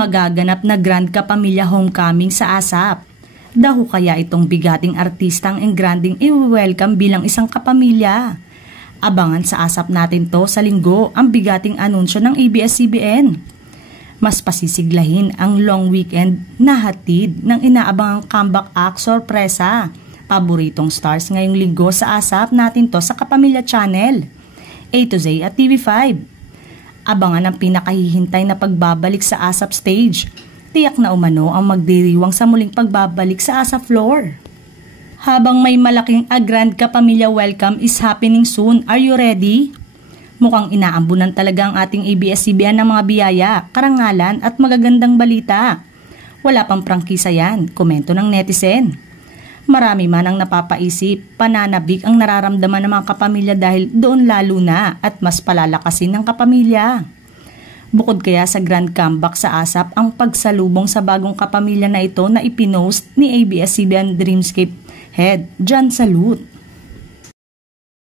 Magaganap na Grand Kapamilya Homecoming sa ASAP. Daho kaya itong bigating artistang engranding i-welcome bilang isang kapamilya. Abangan sa ASAP natin to sa linggo ang bigating anunsyo ng ABS-CBN. Mas pasisiglahin ang long weekend na hatid ng inaabangang comeback act sorpresa. Paboritong stars ngayong linggo sa ASAP natin to sa Kapamilya Channel, A to Z at TV5. Abangan ang pinakahihintay na pagbabalik sa ASAP stage. Tiyak na umano ang magdiriwang sa muling pagbabalik sa ASAP floor. Habang may malaking A Grand Kapamilya welcome is happening soon, are you ready? Mukhang inaambunan talaga ang ating ABS-CBN ng mga biyaya, karangalan at magagandang balita. Wala pang prangkisa yan, komento ng netizen. Marami man ang napapaisip, pananabik ang nararamdaman ng mga kapamilya dahil doon lalo na at mas palalakasin ng kapamilya. Bukod kaya sa grand comeback sa ASAP ang pagsalubong sa bagong kapamilya na ito na ipinost ni ABS-CBN Dreamscape Head John Salute.